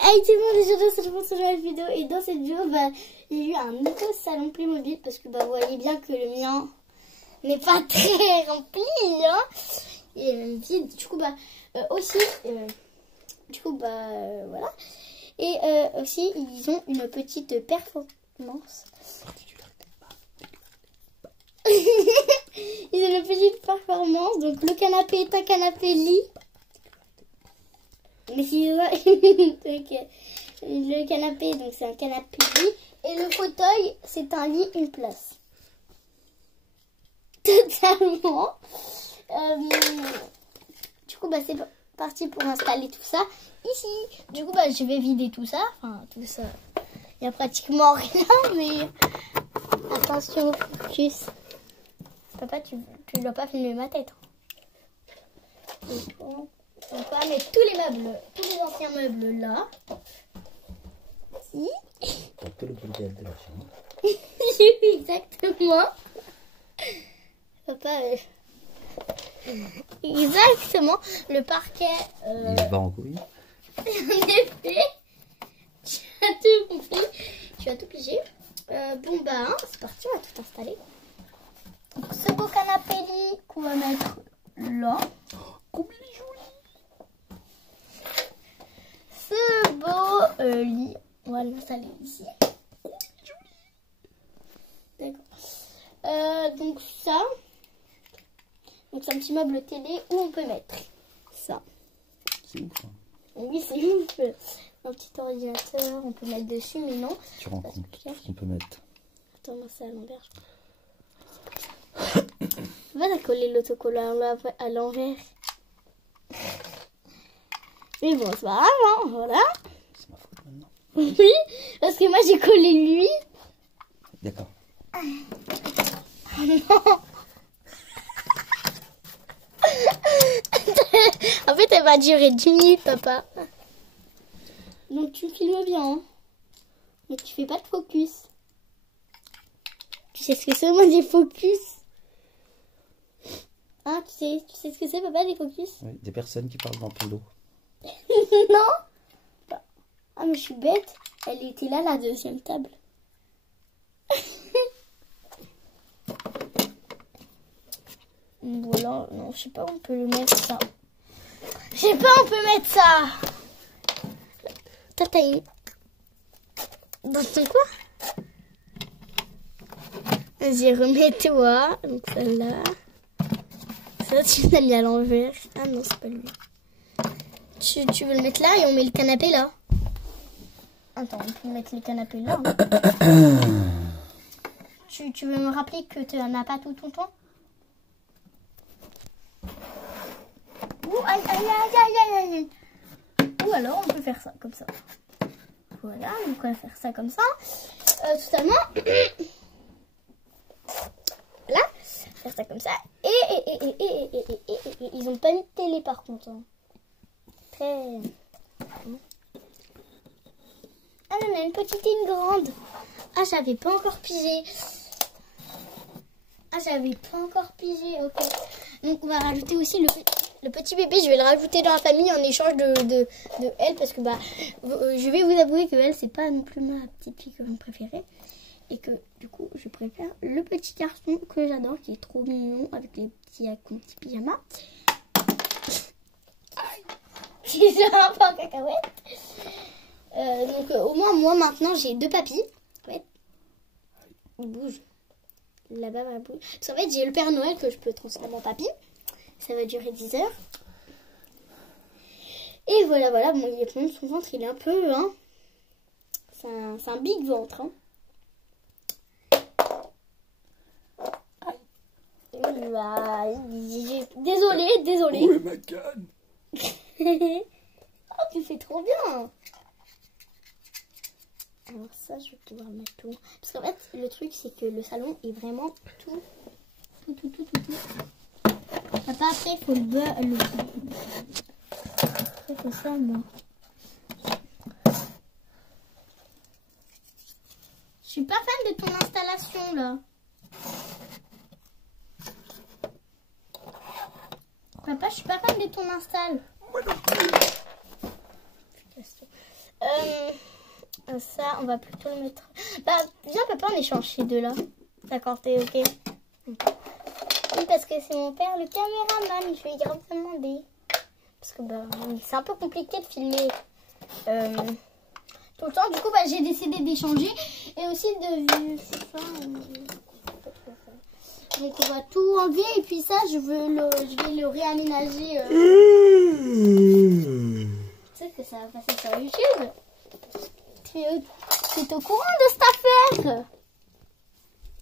Hey tout le monde, aujourd'hui c'est pour cette nouvelle vidéo. Et dans cette vidéo, il y a eu un nouveau salon Playmobil. Parce que vous voyez bien que le mien n'est pas très rempli, hein. Il est même vide. Du coup, aussi, voilà. Et aussi, ils ont une petite performance. Ils ont une petite performance. Donc le canapé est un canapé lit. Mais si le canapé, donc c'est un canapé lit. Et le fauteuil, c'est un lit, une place. Totalement. Du coup, c'est parti pour installer tout ça ici. Du coup, je vais vider tout ça. Enfin, tout ça. Il n'y a pratiquement rien, mais attention au focus. Papa, tu ne dois pas filmer ma tête. Donc, on va mettre tous les meubles, tous les anciens meubles là. Ici. Pour tout le bordel de la chambre. Exactement. Papa, exactement. Le parquet. Il va en couille. En effet. Tu as tout compris. Tu as tout pigé. C'est parti, on va tout installer. Donc, ce beau canapé lit qu'on va mettre là. Comme il est joli. Ce beau lit, on va l'installer ici. D'accord. Donc ça. Donc c'est un petit meuble télé où on peut mettre ça. C'est ouf. Hein. Oui, c'est ouf. Un petit ordinateur, on peut mettre dessus, mais non. Tu rends compte tout ce qu'on peut mettre. Attends, moi c'est à l'envers. Va la coller l'autocollant à l'envers. Mais bon, c'est pas grave, hein, voilà. C'est ma faute maintenant. Oui, parce que moi j'ai collé lui. D'accord. Oh non. En fait, elle va durer 10 minutes, papa. Donc tu filmes bien, hein. Mais tu fais pas de focus. Tu sais ce que c'est, moi, des focus? Hein, tu sais ce que c'est, papa, des focus? Oui, des personnes qui parlent dans ton dos. Non. Ah, mais je suis bête. Elle était là, la deuxième table. Voilà, non, je sais pas où on peut le mettre, ça. Je sais pas où on peut mettre ça. Toi, t'as une... Dans ton quoi? Vas-y, remets-toi. Donc, celle-là. Ça, tu l'as mis à l'envers. Ah non, c'est pas lui. Tu veux le mettre là et on met le canapé là? Attends, on peut mettre le canapé là. Tu veux me rappeler que tu n'en as pas tout ton temps? Ouh, aïe, aïe, aïe, aïe, aïe. Ou alors on peut faire ça comme ça. Voilà, donc on va faire ça comme ça. Totalement. Là, faire ça comme ça. Et ils ont pas mis de télé par contre. Hein. Très... Ah non, une petite et une grande. Ah, j'avais pas encore pigé. Ok. Donc on va rajouter aussi le petit bébé. Je vais le rajouter dans la famille en échange de elle. Parce que je vais vous avouer que elle, c'est pas non plus ma petite fille que je préférais. Et que du coup, je préfère le petit garçon que j'adore, qui est trop mignon avec les petits pyjamas. J'ai un peu en cacahuète. Donc au moins moi maintenant j'ai 2 papis. Ouais. Il bouge. Là-bas ma bouge. Parce qu'en fait j'ai le Père Noël que je peux transformer en papy. Ça va durer 10 heures. Et voilà. Bon, il est plein de son ventre, il est un peu hein. C'est un big ventre hein. Désolé. Où est ma canne? Oh, tu fais trop bien. Alors ça, je vais pouvoir mettre tout. Parce qu'en fait, le truc, c'est que le salon est vraiment tout. Papa, après, il faut le beurre. Il faut ça, moi. Je suis pas fan de ton installation, là. Papa, je suis pas fan de ton install. Ça, on va plutôt le mettre... Bah, viens papa, on échange ces deux-là. D'accord, t'es ok. Oui, parce que c'est mon père, le caméraman, je vais grave demander. Parce que bah, c'est un peu compliqué de filmer tout le temps. Du coup, bah, j'ai décidé d'échanger et aussi de... Donc on va tout enlever et puis ça, je vais le réaménager. Tu sais que ça va passer sur YouTube. Tu es au courant de cette affaire?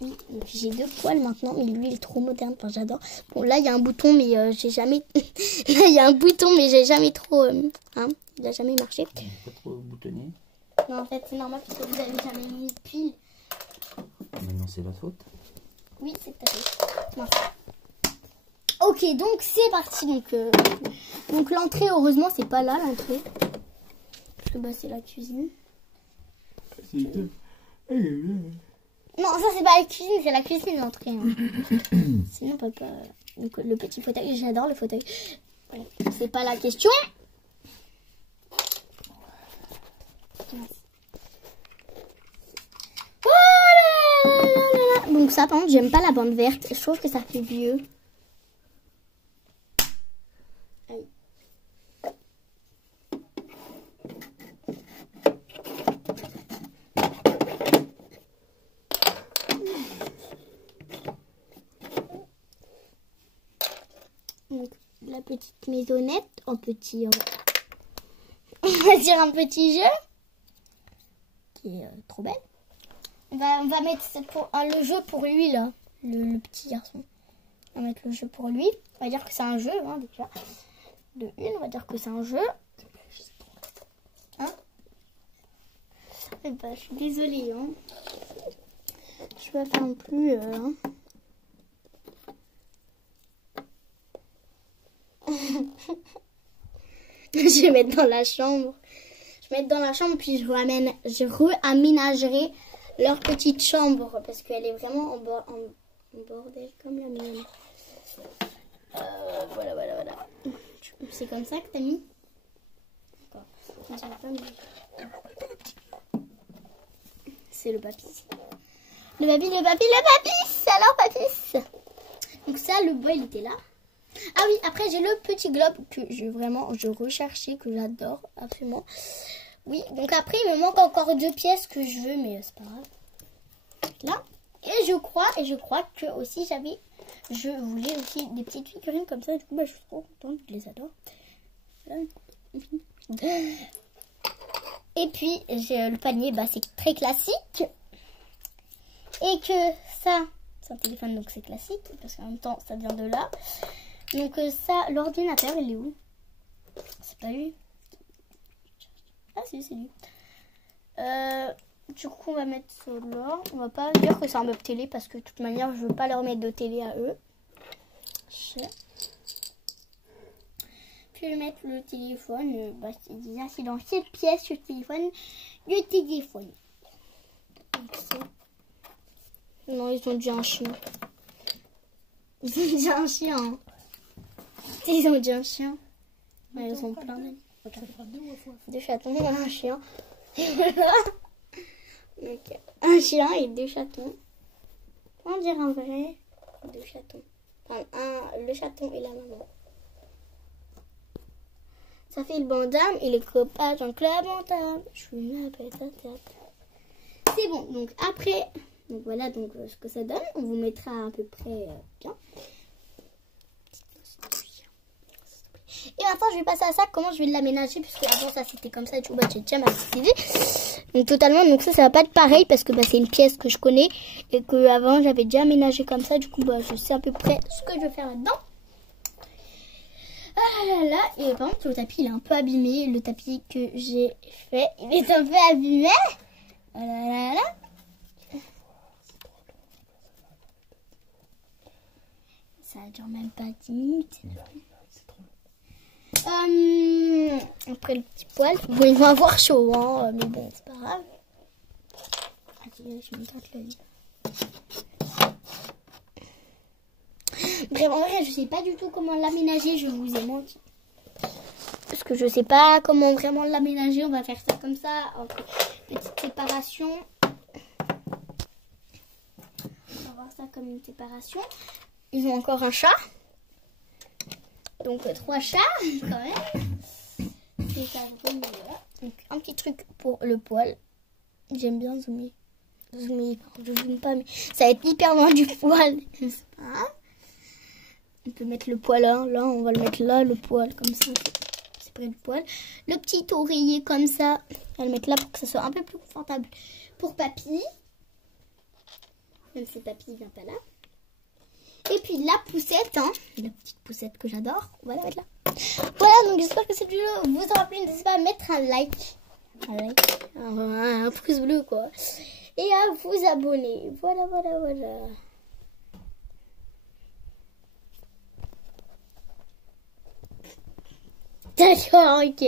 Oui, et puis j'ai 2 poils maintenant, mais lui il est trop moderne, enfin j'adore. Bon là il y a un bouton, mais j'ai jamais... là il y a un bouton, mais j'ai jamais trop... hein, il a jamais marché. Il n'est pas trop boutonné. Non en fait c'est normal parce que vous avez jamais mis de pile. Maintenant c'est la faute. Oui c'est ta faute. Non. Ok donc c'est parti. Donc l'entrée, heureusement c'est pas là l'entrée. Parce que bah c'est la cuisine. Non, ça c'est pas la cuisine, c'est la cuisine l'entrée. Hein. Sinon papa... Donc, le petit fauteuil, j'adore le fauteuil. Voilà. C'est pas la question. Donc ça par contre j'aime pas la bande verte. Je trouve que ça fait vieux. Donc, la petite maisonnette en petit, on va dire un petit jeu qui est trop belle. On va mettre le jeu pour lui là, le petit garçon. On va mettre le jeu pour lui. On va dire que c'est un jeu hein, déjà. De une, on va dire que c'est un jeu. Hein? Eh ben, je suis désolée. Hein. Je vais pas faire non plus. Hein. Je vais mettre dans la chambre. Je vais mettre dans la chambre puis je réaménagerai leur petite chambre parce qu'elle est vraiment en bordel comme la mienne. Voilà. C'est comme ça que t'as mis? D'accord. C'est le papy. Le papy. Alors papy. Donc ça, le bois il était là. Ah oui, après j'ai le petit globe que je recherchais, que j'adore absolument. Oui, donc après il me manque encore 2 pièces que je veux, mais c'est pas grave. Là, et je crois que aussi je voulais aussi des petites figurines comme ça. Du coup, bah, je suis trop contente, je les adore. Et puis j'ai le panier, bah c'est très classique. Et que ça, c'est un téléphone, donc c'est classique parce qu'en même temps ça vient de là. Donc ça, l'ordinateur, il est où? C'est pas lui. Ah si, c'est lui. Du coup, on va mettre ça là. On va pas dire que c'est un meuble télé parce que de toute manière, je veux pas leur mettre de télé à eux. Puis je vais mettre le téléphone. Bah, c'est déjà, c'est dans cette pièce le téléphone. Non, ils ont déjà un chien. Ils ont déjà un chien. Hein. Ils ont déjà un chien. Ouais, ils ont plein d'amis. 2 chatons et un chien. Et voilà. Donc, un chien et 2 chatons. On dirait un vrai 2 chatons. Enfin, le chaton et la maman. Ça fait le bandame et les copains en club bandame. Je vous mets un peu ta tête. C'est bon. Donc après, donc voilà donc ce que ça donne. On vous mettra à peu près bien. Et maintenant je vais passer à ça, comment je vais l'aménager, puisque avant ça c'était comme ça, du coup bah, j'ai déjà ma idée. Donc totalement, donc ça va pas être pareil parce que bah, c'est une pièce que je connais et que avant j'avais déjà aménagé comme ça, du coup bah, je sais à peu près ce que je vais faire là-dedans. Ah là là, et par contre le tapis il est un peu abîmé, le tapis que j'ai fait il est un peu abîmé. Oh là là là. Ça dure même pas 10 minutes. Après le petit poil, bon, ils vont avoir chaud, hein, mais bon, c'est pas grave. Je me gratte le lit. Bref, en vrai, je sais pas du tout comment l'aménager, je vous ai menti. Parce parce que je sais pas comment vraiment l'aménager. On va faire ça comme ça, en petite séparation. On va voir ça comme une séparation. Ils ont encore un chat. Donc 3 chats quand même. Et ça, voilà. Donc un petit truc pour le poil. J'aime bien zoomer. Je zoome pas, mais ça va être hyper loin du poil. On peut mettre le poil là, on va le mettre là, le poil comme ça. C'est près du poil. Le petit oreiller comme ça, on va le mettre là pour que ça soit un peu plus confortable pour Papy. Même si Papy ne vient pas là. Et puis la poussette, hein, la petite poussette que j'adore, on va la mettre là. Voilà, donc j'espère que cette vidéo vous aura plu. N'hésitez pas à mettre un like, un pouce bleu quoi, et à vous abonner. Voilà. D'accord, ok.